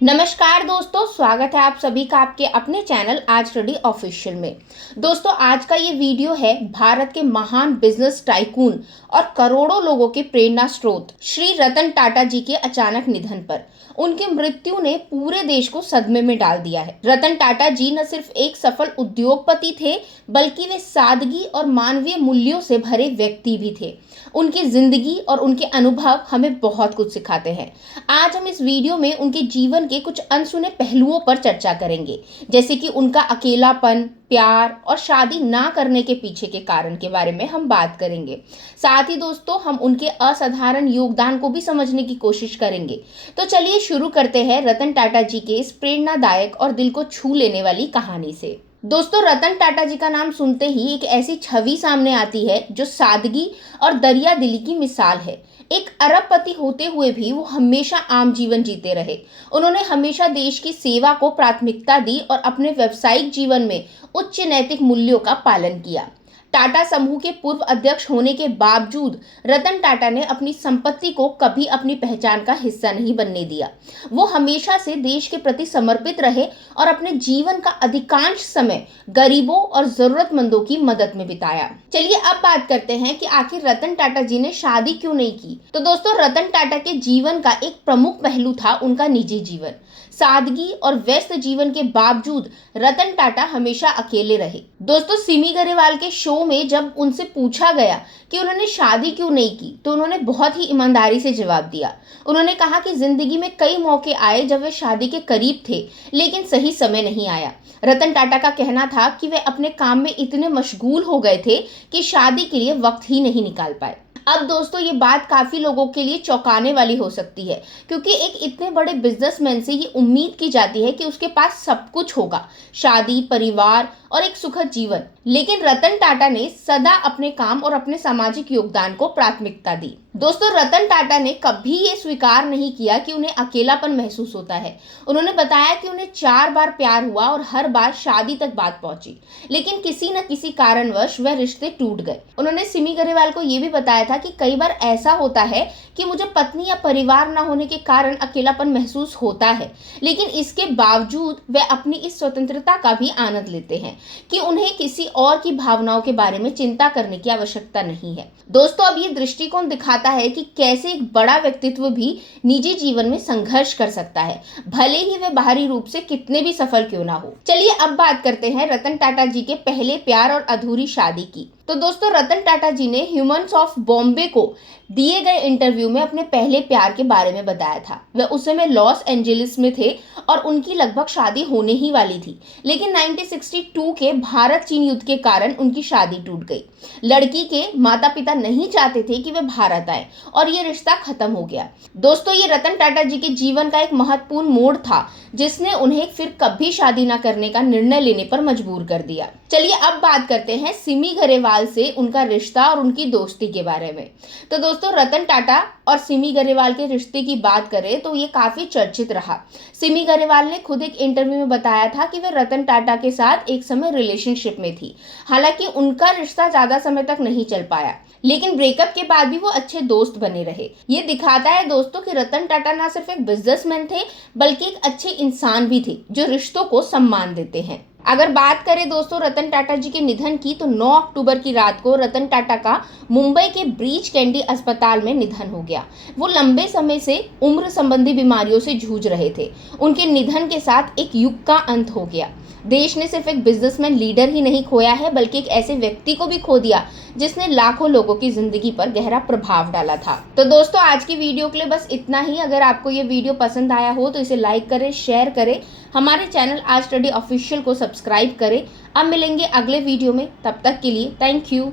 नमस्कार दोस्तों, स्वागत है आप सभी का आपके अपने चैनल आज स्टडी ऑफिशियल में। दोस्तों, आज का ये वीडियो है भारत के महान बिजनेस टाइकून और करोड़ों लोगों के प्रेरणा स्रोत श्री रतन टाटा जी के अचानक निधन पर। उनकी मृत्यु ने पूरे देश को सदमे में डाल दिया है। रतन टाटा जी न सिर्फ एक सफल उद्योगपति थे, बल्कि वे सादगी और मानवीय मूल्यों से भरे व्यक्ति भी थे। उनकी जिंदगी और उनके अनुभव हमें बहुत कुछ सिखाते हैं। आज हम इस वीडियो में उनके जीवन के कुछ अनसुने पहलुओं पर चर्चा करेंगे, जैसे कि उनका अकेलापन, प्यार और शादी ना करने के पीछे के कारण के बारे में हम बात करेंगे। साथ ही दोस्तों, हम उनके असाधारण योगदान को भी समझने की कोशिश करेंगे। तो चलिए शुरू करते हैं रतन टाटा जी के इस प्रेरणादायक और दिल को छू लेने वाली कहानी से। दोस्तों, रतन टाटा जी का नाम सुनते ही एक ऐसी छवि सामने आती है जो सादगी और दरिया दिली की मिसाल है। एक अरबपति होते हुए भी वो हमेशा आम जीवन जीते रहे। उन्होंने हमेशा देश की सेवा को प्राथमिकता दी और अपने व्यावसायिक जीवन में उच्च नैतिक मूल्यों का पालन किया। टाटा समूह के पूर्व अध्यक्ष होने के बावजूद रतन टाटा ने अपनी संपत्ति को कभी अपनी पहचान का हिस्सा नहीं बनने दिया। वो हमेशा से देश के प्रति समर्पित रहे और अपने जीवन का अधिकांश समय गरीबों और जरूरतमंदों की मदद में बिताया। चलिए अब बात करते हैं कि आखिर रतन टाटा जी ने शादी क्यों नहीं की। तो दोस्तों, रतन टाटा के जीवन का एक प्रमुख पहलू था उनका निजी जीवन। सादगी और व्यस्त जीवन के बावजूद रतन टाटा हमेशा अकेले रहे। दोस्तों, सिमी गरेवाल के शो में जब उनसे पूछा गया कि उन्होंने शादी क्यों नहीं की, तो उन्होंने बहुत ही ईमानदारी से जवाब दिया। उन्होंने कहा कि जिंदगी में कई मौके आए जब वे शादी के करीब थे, लेकिन सही समय नहीं आया। रतन टाटा का कहना था कि वे अपने काम में इतने मशगूल हो गए थे कि शादी के लिए वक्त ही नहीं निकाल पाए। अब दोस्तों, ये बात काफी लोगों के लिए चौंकाने वाली हो सकती है, क्योंकि एक इतने बड़े बिजनेसमैन से ये उम्मीद की जाती है कि उसके पास सब कुछ होगा, शादी, परिवार और एक सुखद जीवन। लेकिन रतन टाटा ने सदा अपने काम और अपने सामाजिक योगदान को प्राथमिकता दी। दोस्तों, रतन टाटा ने कभी ये स्वीकार नहीं किया कि उन्हें अकेलापन महसूस होता है। उन्होंने बताया कि उन्हें 4 बार प्यार हुआ और हर बार शादी तक बात पहुंची, लेकिन किसी न किसी कारणवश वह रिश्ते टूट गए। उन्होंने सिमी गरेवाल को यह भी बताया था कि कई बार ऐसा होता है कि मुझे पत्नी या परिवार न होने के कारण अकेलापन महसूस होता है, लेकिन इसके बावजूद वे अपनी इस स्वतंत्रता का भी आनंद लेते हैं कि उन्हें किसी और की भावनाओं के बारे में चिंता करने की आवश्यकता नहीं है। दोस्तों, अब ये दृष्टिकोण दिखाता है कि कैसे एक बड़ा व्यक्तित्व भी निजी जीवन में संघर्ष कर सकता है, भले ही वे बाहरी रूप से कितने भी सफल क्यों ना हो। चलिए अब बात करते हैं रतन टाटा जी के पहले प्यार और अधूरी शादी की। तो दोस्तों, रतन टाटा जी ने ह्यूमन्स ऑफ बॉम्बे को दिए गए इंटरव्यू में अपने पहले प्यार के बारे में बताया था। वे उस समय लॉस एंजलिस में थे और उनकी लगभग शादी होने ही वाली थी, लेकिन 1962 के भारत चीन युद्ध के कारण उनकी शादी टूट गई। लड़की के माता पिता नहीं चाहते थे कि वे भारत आए और ये रिश्ता खत्म हो गया। दोस्तों, ये रतन टाटा जी के जीवन का एक महत्वपूर्ण मोड़ था, जिसने उन्हें फिर कभी शादी न करने का निर्णय लेने पर मजबूर कर दिया। चलिए अब बात करते हैं सिमी गरेवाल से उनका रिश्ता और उनकी दोस्ती के बारे में। तो दोस्तों, रतन टाटा और सिमी गरेवाल के रिश्ते की बात करें तो ये काफी चर्चित रहा। सिमी गरेवाल ने खुद एक इंटरव्यू में बताया था कि वे रतन टाटा के साथ एक समय रिलेशनशिप में थी। हालांकि उनका रिश्ता ज्यादा समय तक नहीं चल पाया, लेकिन ब्रेकअप के बाद भी वो अच्छे दोस्त बने रहे। ये दिखाता है दोस्तों कि रतन टाटा न सिर्फ एक बिजनेसमैन थे, बल्कि एक अच्छे इंसान भी थे जो रिश्तों को सम्मान देते हैं। अगर बात करें दोस्तों रतन टाटा जी के निधन की, तो 9 अक्टूबर की रात को रतन टाटा का मुंबई के ब्रीच कैंडी अस्पताल में निधन हो गया। वो लंबे समय से उम्र संबंधी बीमारियों से जूझ रहे थे। उनके निधन के साथ एक युग का अंत हो गया। देश ने सिर्फ एक बिजनेसमैन लीडर ही नहीं खोया है, बल्कि एक ऐसे व्यक्ति को भी खो दिया जिसने लाखों लोगों की जिंदगी पर गहरा प्रभाव डाला था। तो दोस्तों, आज की वीडियो के लिए बस इतना ही। अगर आपको ये वीडियो पसंद आया हो तो इसे लाइक करें, शेयर करें, हमारे चैनल आज स्टडी ऑफिशियल को सब्सक्राइब करें। अब मिलेंगे अगले वीडियो में, तब तक के लिए थैंक यू।